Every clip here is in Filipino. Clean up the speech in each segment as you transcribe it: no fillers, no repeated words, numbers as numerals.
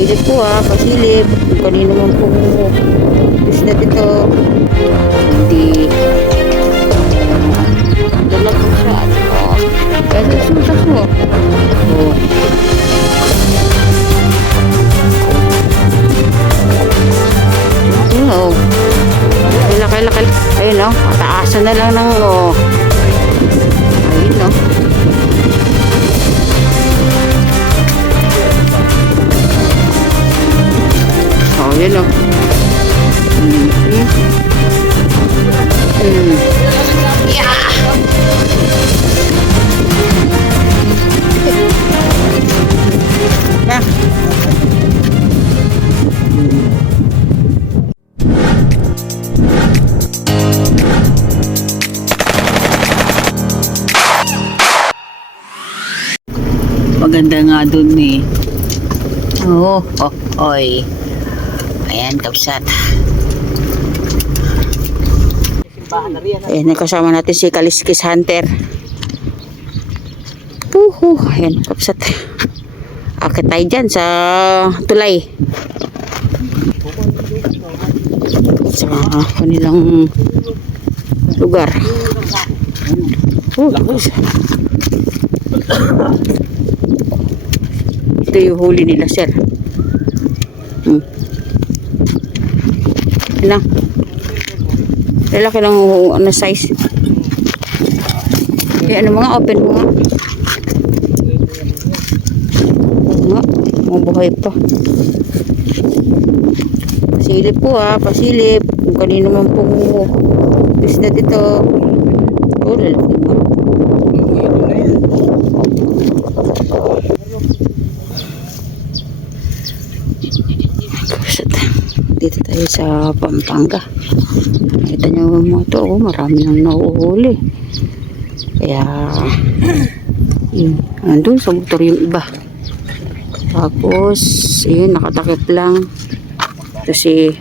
Silip po pasilip. Kung kanino man po business ito. Hindi. Dalag po siya. Kaya susunod mo. Oh. Laki. Ayun o. Pataasan na lang ng ayun o. Yun o. Yeah. Maganda nga dun eh. Oy. Ayan, kapsat. Ayan, kasama natin si Kaliskis Hunter. Ayan, kapsat. Akit tayo dyan sa tulay. Sa kanilang lugar. Ito yung huli nila, sir. Lang. Lalaki lang ano size. Ano mga open mo nga. Mabuhay pa. Pasilip po pasilip. Kung kanino man po business ito. Lalaki nga. Dito tayo sa Pampanga. Nakita nyo mga ito, marami nang nauhuli. Kaya yun, andun sa motor yung iba. Tapos yun, nakatakip lang kasi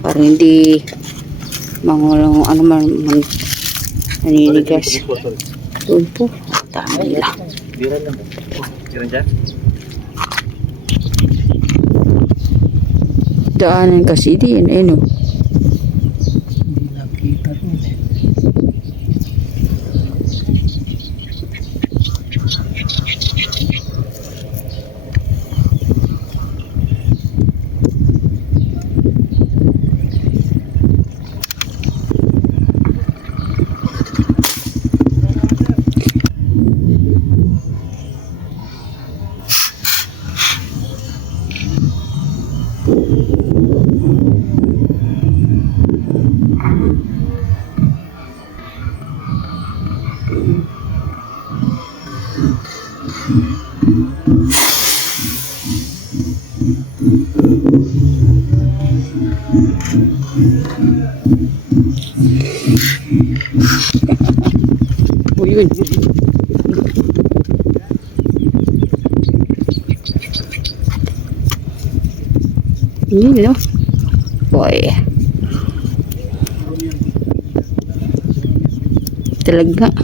para hindi mangulang ano man naninigas. Doon po, dami nila. Daanan kasi din, ayun o. Yun. Yun, no? Boy. Talaga.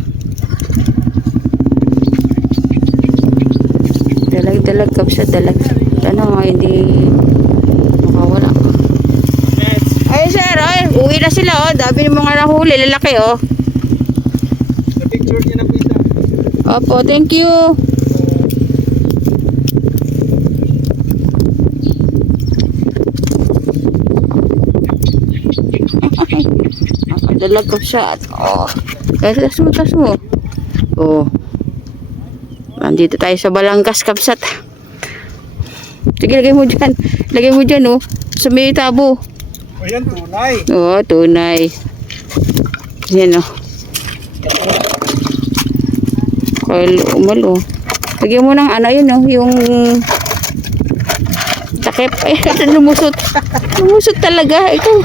Dalag kapsa dalag. Ano nga hindi makawala. Ay sir, uwi na sila Dami ng mga nahuli, lalaki Picture niya na po isa. Opo, thank you. Nakadalag kapsa. Tas mo. Nandito tayo sa Balangkas, kapsat. Sige, lagay mo dyan. Sa may tabo. Ayan, tunay. Tunay. Yan Kaya umalo. Lagyan mo ng yun yung takip. Ay, lumusot. Lumusot talaga. Ito.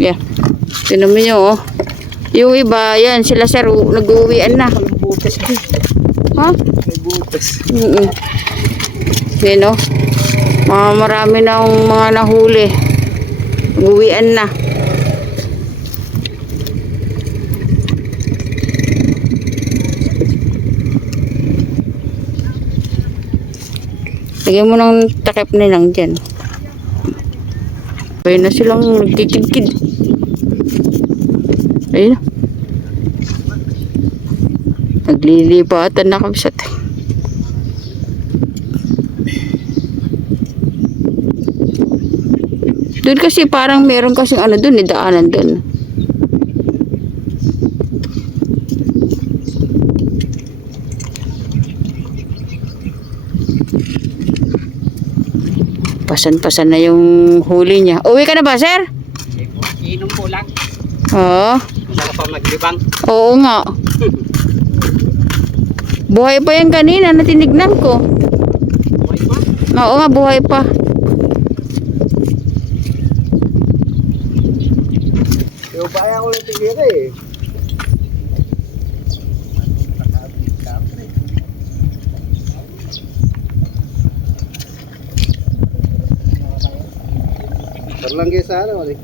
Yeah. Tinan mo nyo, Yung iba, yan, sila sir, nag-uwian na. Butas din. Ha? May butas. Yan marami na mga nahuli. Nag-uwian na. Lagyan mo ng takip nilang dyan. Ayun na silang nagkikid-kid. Ayun na. Naglilipatan na kabsat. Doon kasi parang meron kasing ano doon, daanan doon. Pasan-pasan na yung huli niya. Uwi ka na ba, sir? Inom po lang. Oo. Saka pa maglibang. Oo nga. Buhay pa yan kanina na tinignan ko. Okay pa? Oo nga, buhay pa. Yung baya ko lang tigira eh. Parang kayo sa ano, eh.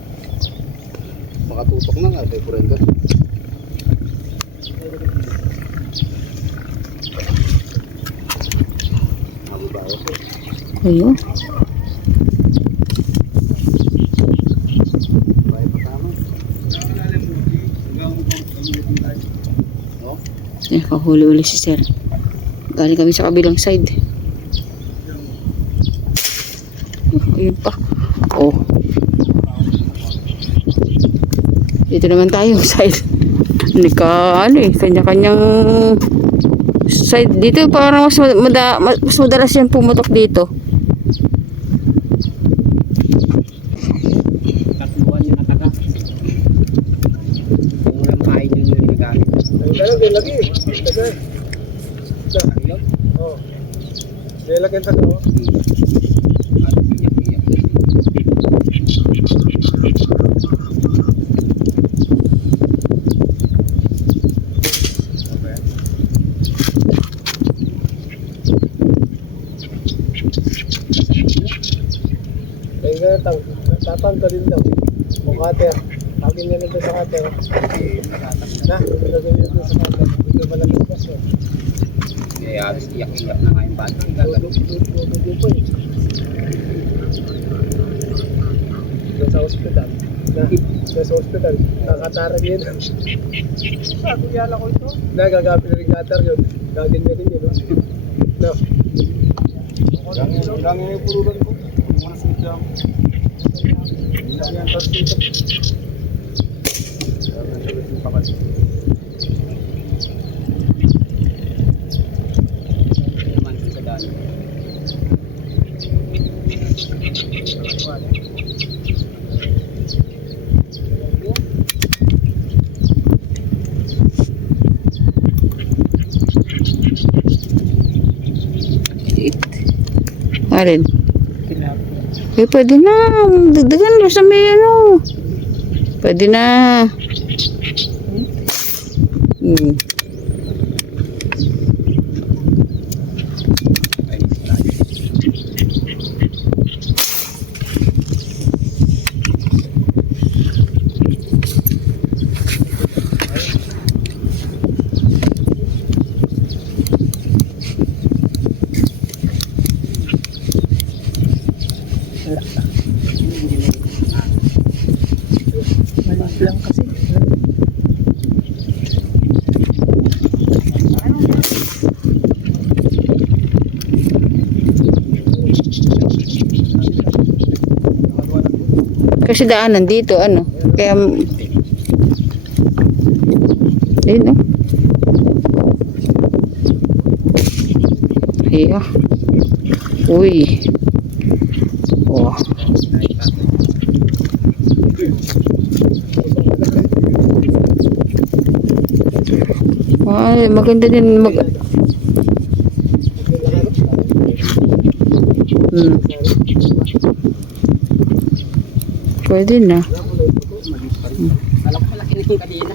Makatutok na nga, kay Brenda. Mababawas eh. Ayun. Baya pa tama. No? Eh, kahuli uli si sir. Galing kami sa kabilang side. Ayun pa. Oh. Dito naman tayo side. Ano eh, kanya-kanyang side. Dito parang mas madalas yan pumutok dito. Katluan yung nataga. Kung walang kain yun yung nagagamit. Ay, lagi. Tagay. Ayun. Oo. Lagyan sa daw. At iyak-iyak. Kaya nga, tatanggalin daw. Kung cutter. Tagin niya nito sa cutter. Na, lagyan niya nito sa cutter. Hindi malagas eh. Kaya iyak-iyak na nga yung bata. Gagawin. Sa hospital. Sa hospital. Nakatarag yun. Sabi yala ko ito. Nagagapi na rin cutter yun. Gagawin niya rin yun. No. Lang yung purulan ko. Muna sa jam. Lang yung tas dito. Naman sa daan. Alin? Eh, pwede na. Dagdagan na sa may ano. Pwede na. Malis lang kasi. Kasi daanan dito, ano. Kaya, ayun, no. Iya. Uy. Oh. Ay, maganda din Pwede na. Alam ko malaki na yung kanina.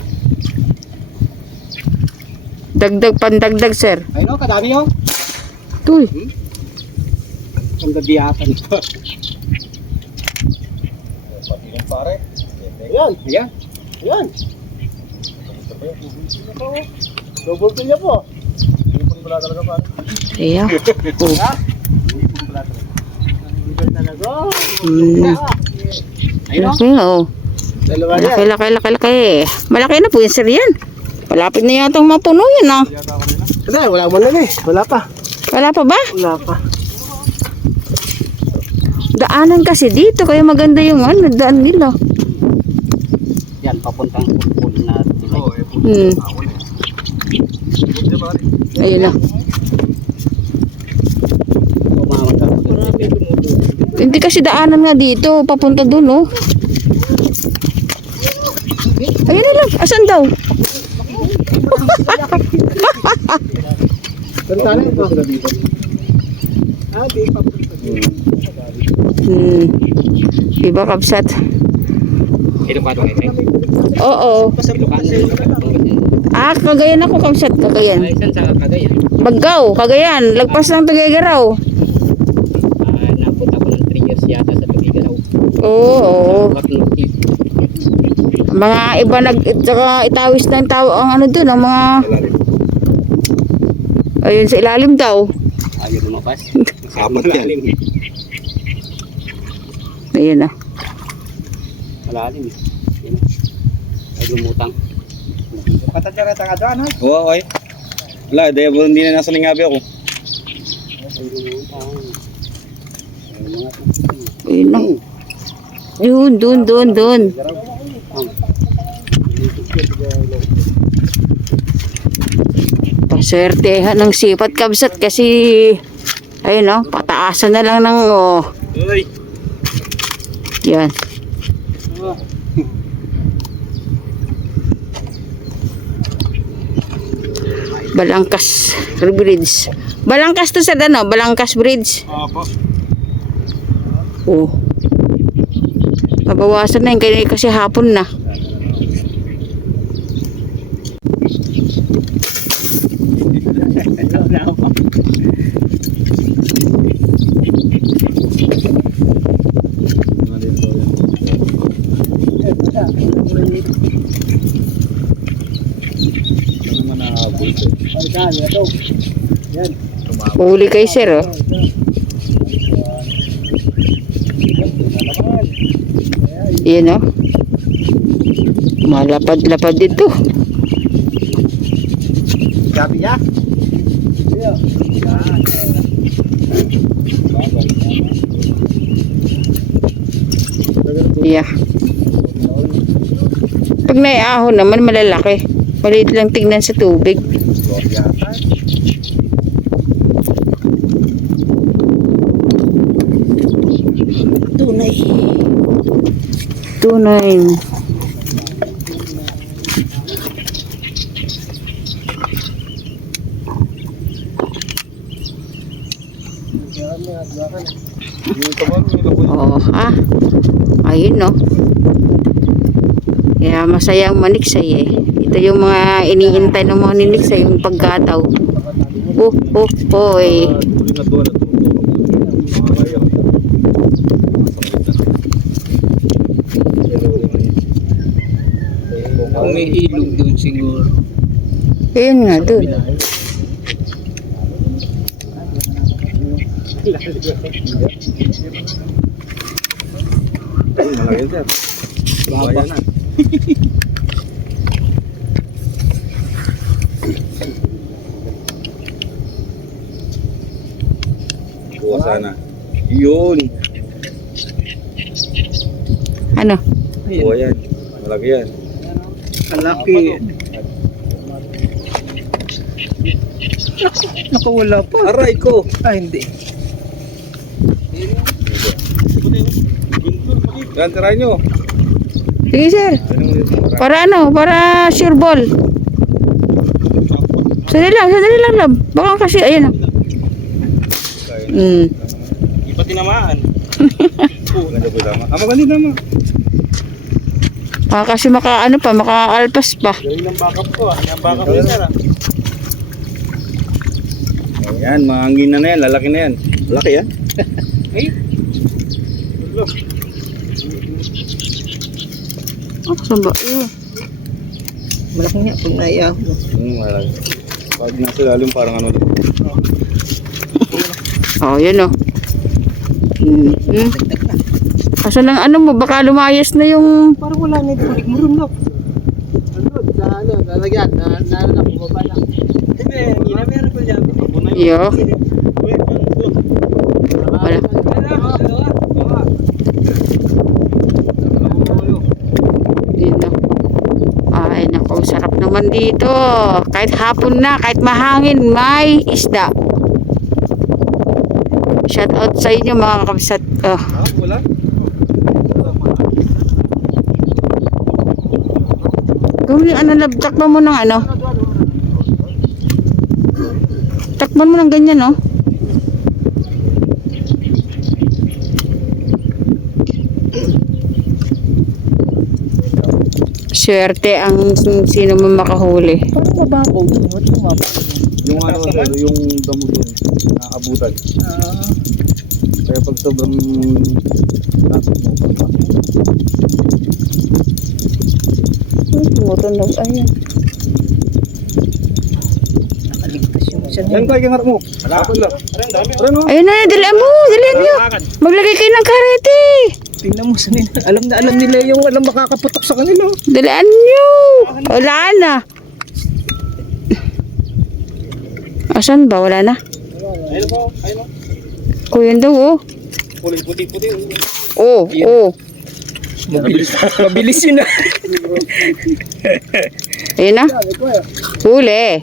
Dagdag, pandagdag, sir. Ayun o, kadami o. Tuy. Ang gabiyatan ito. Pati yung pare. Ayan. Ayan. Ayan. Double kill niya po. Hindi po wala talaga pare. Iya. Oh. Ayun o. Laki oh. Dalawa yan. Laki. Malaki na po yan, sir, yan. Malapit na yata mapuno yan, ah. Wala mo lang eh. Wala pa. Wala pa ba? Wala pa. Daanan kasi dito, kaya maganda yung ano, daan nila. Yan, papuntang pulpul na tilay. Ayun na. Umamag ako. Hindi kasi daanan nga dito, papunta dun, oh. Ayun na lang, asan daw? Pero sana ito. Di pa. Diba, Kabsat? Ilocano ito. Oo. Ah, Cagayan ako, Kabsat, Cagayan. Ay, saan sa Cagayan? Baggaw, Cagayan. Lagpas ng Tuguegarao. Napunta ko ng 3 years yata sa Tugigaraw. Oo. Bakluti. Mga iba tsaka itawis ng tao ang ano dun, ang mga ayun sa ilalim daw. Ayaw lumabas. Apat yan. Ayun na. Malalim. Yan. Ay lumutang. Patadjareta ka doon, ha? Oo, okay. Wala, dahil hindi na nasa lingabi ako. Ay lumutang. Ay mga Ayun na. Yun, dun. Paswertehan ng sipat, Kabsat, kasi ayun, no, pataasan na lang ng Uy! yan. Balangkas Bridge. Balangkas to sa ano? Balangkas Bridge. Opo. Oh. Mabawasan na yun kasi hapon na. Huli kay sir, oh. Yan, oh. Malapad-lapad dito. Gabi ya? Yeah. Pag naiahon naman, malalaki. Maliit lang tingnan sa tubig. Tunay. Oh, ayun, no. Kaya masayang maniksay, eh. Ito yung mga iniintay ng mga niniksay, yung pagkataw. Eh. may ilog doon siguro. Ayun nga, dun. Malaki sir. Bayan na. Kuha sana. Yun. Ano? Kuha yan. Malaki yan. Malaki. Nakawala pa. Aray ko. Hindi. Yan, tirahin nyo. Sige, sir. Para ano? Para sure ball. Sandali lang, lab. Baka kasi, ayun. Di pa tinamaan. Maganda po tama. Maganda tama. Baka kasi maka-alpas pa. Gawin ng backup ko, Yung backup ko, sir, Yan, mahangin na yan. Lalaki na yan. Lalaki yan. Saan ba? Malaki nga, pag naiyaw. Malaki. Pag nasa lalim parang ano. Oh, yun, oh. Kaso ng ano mo, baka lumayas na yung... Parang wala na yung kulik mo rin, no? Ano, lalagyan, na bumaba na. Hindi, hindi na meron ko dyan. Yo. Wala. Dito. Ay, naku, sarap naman dito. Kahit hapon na, kahit mahangin, may isda. Shout out sa inyo mga kabsat. Oh. Wala. Gawin ano, takpan mo ng ano. Takpan mo ng ganyan, no? Swerte ang sino mo makahuli. Parang mababaw doon. Ba't mababaw? Yung ano sir, yung damo doon, naabutan. Kaya pag sobrang lapit mo, papasok. Tumutunog, ayan. Nakaligtas yung isa Yan kaya kangarap mo. Wala. Ayan o. Ayun na, dalian mo, dalian nyo. Maglagay kayo ng karete. Tingnan mo sa nila. Alam nila yung walang makakaputok sa kanila. Dalian nyo. Wala na. Asan ba? Wala na? Ayun po, ayun o. Kuya daw, oh. Kulay puti-puti. Oh, oh. Mabilis yun na. Ayun na. Huli.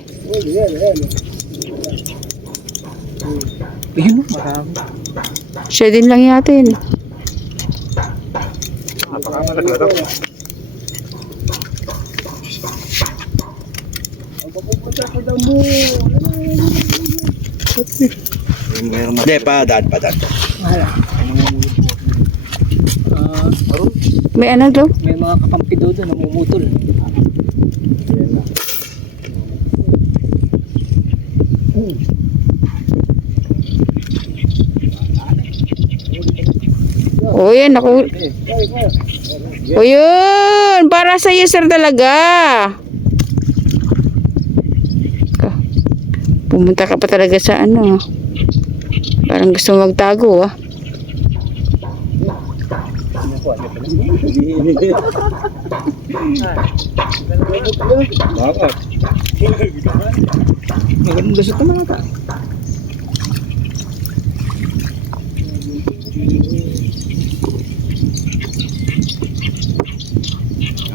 Ayun, marami. Siya din lang yatin. Napakamalaglarap. Hindi, padaan. May ano daw? May mga kakampi doon namumutol. Oh, yan. Ako. Oh, yun. Para sa iyo, sir, talaga. Pumunta ka pa talaga sa ano. Parang gusto mo magtago, ah. Bakit? Magandang lusot naman ata.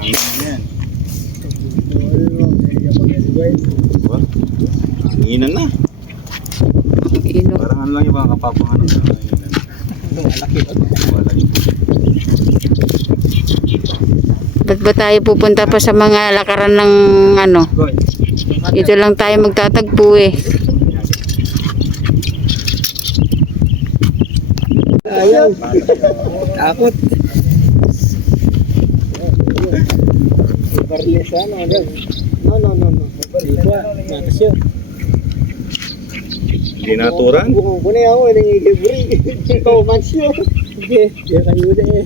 Yan. Hinginan na. Ino. Parang ano lang yung mga kapapanganan na hinginan. Malaki. Wala yun. Ba't ba tayo pupunta pa sa mga lakaran ng ano? Goy. Ito lang tayo magtatagpo eh. Ayaw. Takot. Barles ano? No. Natas yun. Hindi naturan. Bukong ko na ako, nangyigibri. Ikaw, mansyo. Sige, yan kayo na eh.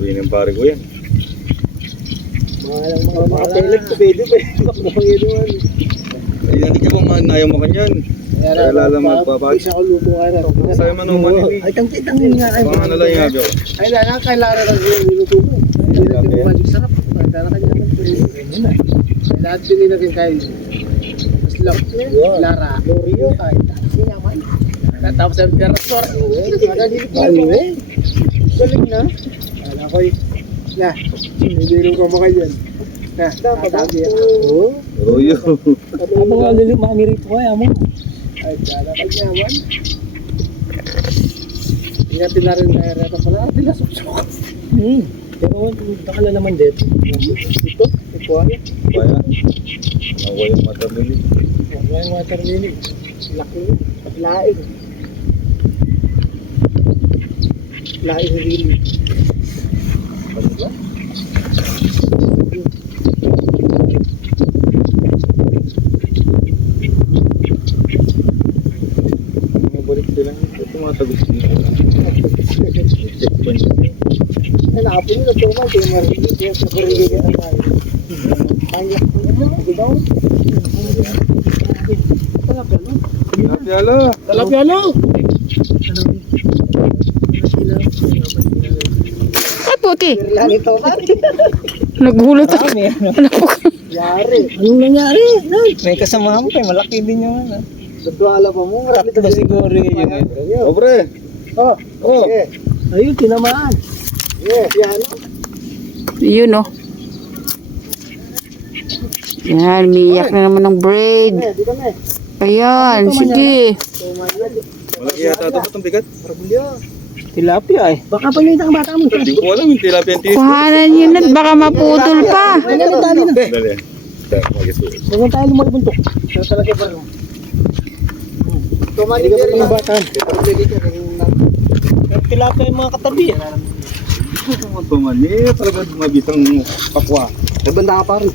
Uwi ng pare ko yan. Mga pellet ko, pwede ba? Bakbang yun naman. Ay, hindi ka bang ayaw mo kanyan. Kaya lala magpapag. Isa ko luto ka na. Sa'yo man naman yun eh. Ay, tangkit-tangin nga. Baka ano lang yung habi ako. Ay, kailangan lang yung niluto mo. Hindi natin mo magic sarap. Kailangan kanya naman po rin. Lahat din nila din kayo. Slap, Lara, Lorio, kahit sinaman. Tapos ang terasor. Galing na. Alam ko na, hindi ko makain yan. Na, patagi. Oo. Royo. Ang mga mirito ko, mo. Ay, kala ka niya, man. Ingatin na rin kaya reta pala. Tinasok-sok. Pero takala naman dito. Ito, ito ay. Kaya, nakuha yung matabilis. Nakuha yung water lily. Laki, laing. Laing lily. Ano ba? Balik sila. Tumatagos dito. Checkpoint. Ay, nakapin nila ito man. Kaya marinig. Kaya sa karigay na tayo. Ayak ko naman. Ito daw. Talapyalo. Talapyalo. Talapyalo. Ay, puti. Lang ito, pare. Nagulat ako. Yari. Anong nangyari? May kasama mo kayo, malaki din yung ano. Nagduala pa mo. Marami Tatlo siguro yun. O pre, Oh. oh. Yeah. Ayun, tinamaan. Yeah, yan. Yun, oh. Yan, miyak na naman ng braid. Di kami. Ayan, sige. Malaki yata ito. Ba't ang bigat? Tilapia eh. Baka palitan ang bata mo. Hindi ko alam yung tilapia yung tiis. Kuhanan yun at baka maputol pa. Dali na. Dali. Mag-isuot. Huwag tayo lumabuntok. Sa talaga pa rin. Tumalik ka rin ang bata. Tilapia yung mga katabi eh. Talaga mabitang pakwa. Nagbanda ka pa rin.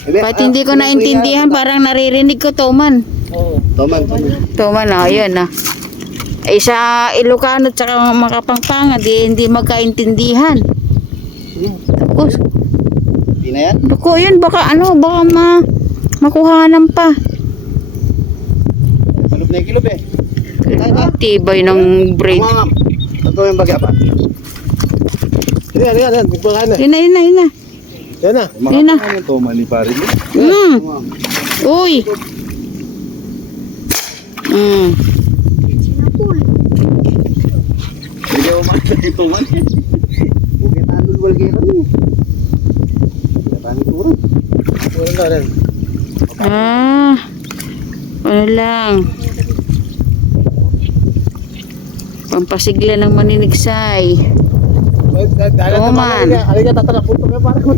Pati hindi ko naintindihan, parang naririnig ko, Toman. Oo. Toman. Toman, ayun ah. Ay sa Ilocano at saka Makapangpangan, hindi magkaintindihan. Tapos, Di na yan? bako yun, baka makuhanan pa. Kalub na yung kilop eh. Tibay ng braid. Mangam. Ito yung bagya pa. Yan. Baka na. Yun na. Yan na. Yun na. Ano to, mali pa rin. Uy. Hindi ako makita ito man. Bukit alul walgay kami. Tani turun. Wala na rin. Ano lang. Pampasigla ng maninigsay. Toman. Alika tatalapon ko para ko.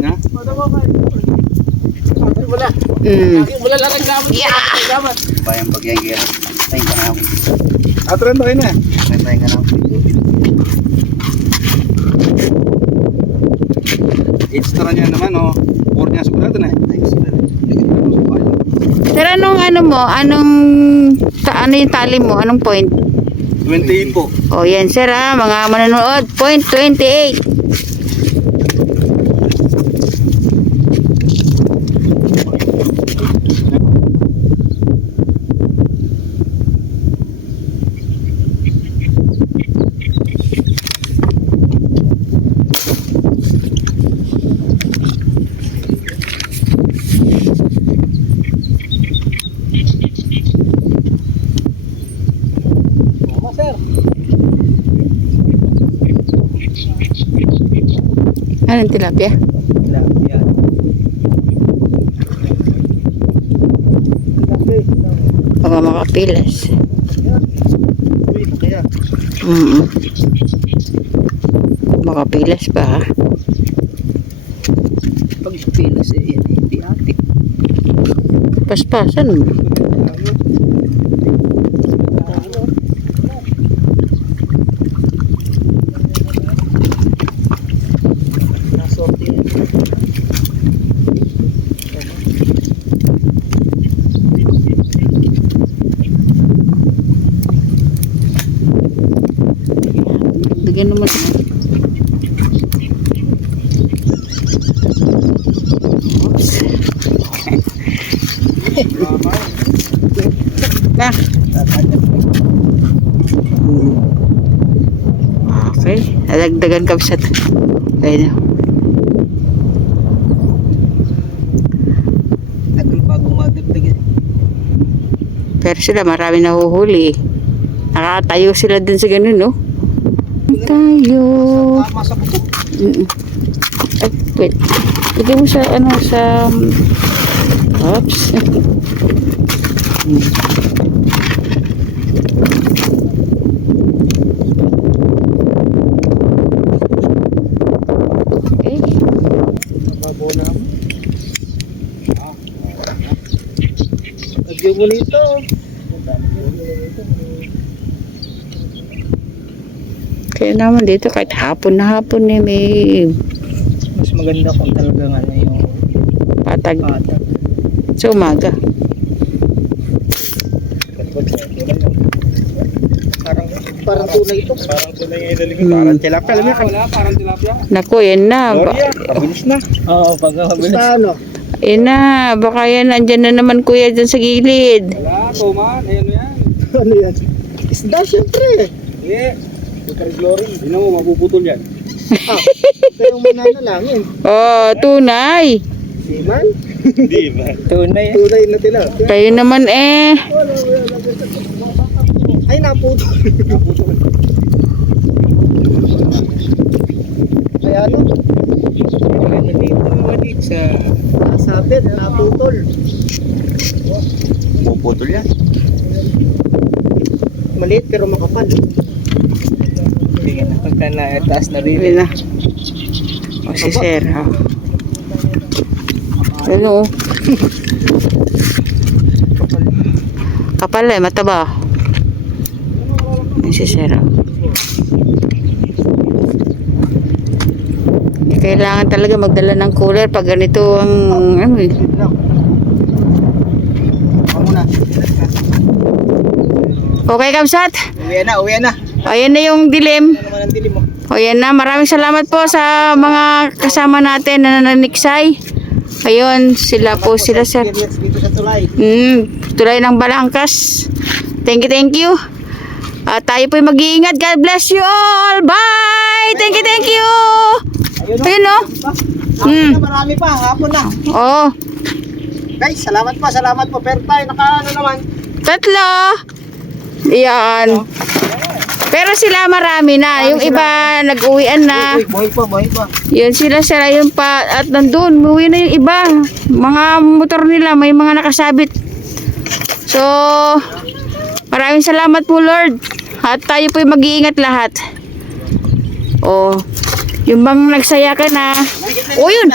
Na? Wala lang gamit. Gamit. Bayang bagyang gira. Tayo ka na ako. Atran ba kayo na? Tayo ka na ako. Extra niya naman, oh. 4 niya sigurado na. Pero anong yung tali mo? Anong point? 28 po. O yan sir ha, mga manonood. Point 28. Sir. Anong tilapia? Tilapia. Baka makapilas. Kaya. Makapilas pa ha. Pag pilas eh, hindi ate. Paspasan mo. Nasorte yun. Bigyan naman. Na. Okay. Nadagdagan ka sa ayun. Tagal bago madagdag eh. Pero sila marami nahuhuli. Nakatayo sila dun sa ganun, no? Tayo. Tama sa buto. Ay, wait. Lagyan mo sa, oops. Okay. Mabona mo. Agyo mo nito. Kaya naman dito kahit hapon na hapon eh, may Mas maganda kung talagang ano yung patag patag. sa umaga. Parang tunay ito. Parang tunay yung ilalim. Parang tilapia. Alam mo, wala. Parang tilapia. Naku, yan na. Pabilis na. Oo, pag mabilis. Basta ano. Yan na. Baka yan, andyan na naman kuya dyan sa gilid. Wala. Toman. Ayan mo yan. Ano yan? Isda, syempre. Eh, Super glory. hindi mo, mapuputol yan. Ito yung mananalangin. Oh, tunay. Siman? Hindi ba? Tunay. Tunay na tila. Kayo naman eh. Ay, naputo. Ay, ano? Dito sa... Nasabit, naputol. Puputol yan. Maliit pero makapal. Hindi nga na. Pagka na-taas na rin. Sabi na. O si Sir. Oh. Ano? Kapal eh, mataba. Yan si Sir. Oh. Kailangan talaga magdala ng cooler pag ganito ang ano eh. Okay, Kamsat. Uwi na. Ayan na yung dilim. Ano naman ang dilim mo? O yan na, maraming salamat po sa mga kasama natin na nananiksay. Ayun, sila po sila sir. Dito sa tulay. Tulay ng Balangkas. Thank you. Tayo po mag-iingat. God bless you all. Bye! Thank you. Ayun no? Hapon na, marami pa. Hapon na. Oh, Guys, salamat po. Pero tayo, nakaano naman. 3. Yan. Pero sila marami na. Yung iba nag-uwian na. Buhay pa. Yan sila sir, ayun pa. At nandun, uwi na yung iba. Mga motor nila, may mga nakasabit. So, maraming salamat po Lord. At tayo po mag-iingat lahat. Oh, yung bang nagsaya ka na. Oh, yun.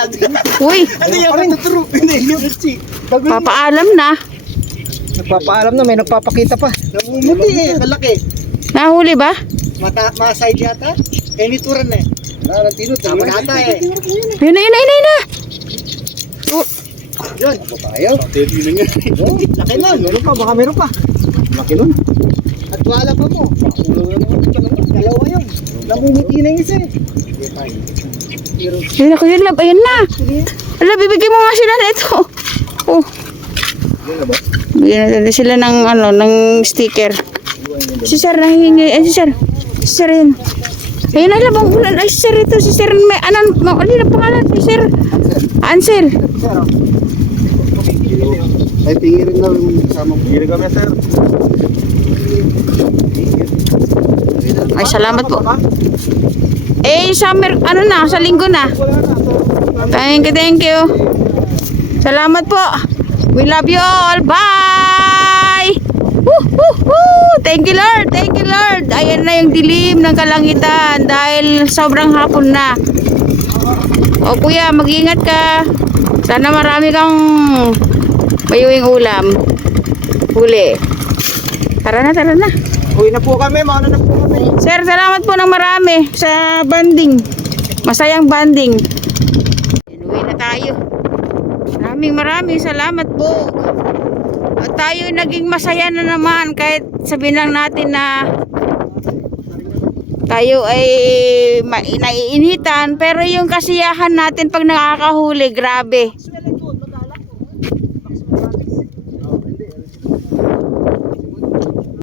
Uy, Ano yan? Tuturo. Hindi, yung itchy. papaalam na. Nagpapaalam na, may nagpapakita pa. Namumuti eh, kalaki. Nahuli ba? Ma-side yata? Eh, nituran na eh. Wala, tinut. Tama nata eh. Yun na. Oh, Yun. Ako tayo? Oh, laki nun. Meron pa, baka meron pa. Laki nun. At wala pa mo. Dalawa yun. Namumuti na yung isa eh. yun ako yun lab. Ayun na. Ala, bibigyan mo nga sila nito. Oh. Bigyan natin sila ng ano, ng sticker. Si Sir nahingi. Si Sir. Si Sir yun. Ayun na labang ulan. Ay, si Sir ito. Si Sir may anan. Ano na pangalan? Si Sir. Ansel. Ay, tingirin na yung kasama ko. Tingirin kami, sir. Ay, salamat po. Eh, summer, ano na, sa linggo na. Thank you. Salamat po. We love you all. Bye! Thank you Lord. Ayan na yung dilim ng kalangitan dahil sobrang hapon na. O kuya, mag-ingat ka. Sana marami kang mayuwing ulam. Huli. Tara na. Uwi na po kami, mauna na po kami. Sir, salamat po ng marami sa banding. Masayang banding. Uwi na tayo. Maraming salamat po. At tayo naging masaya na naman kahit sabihin lang natin na tayo ay naiinitan. Pero yung kasiyahan natin pag nakakahuli, grabe.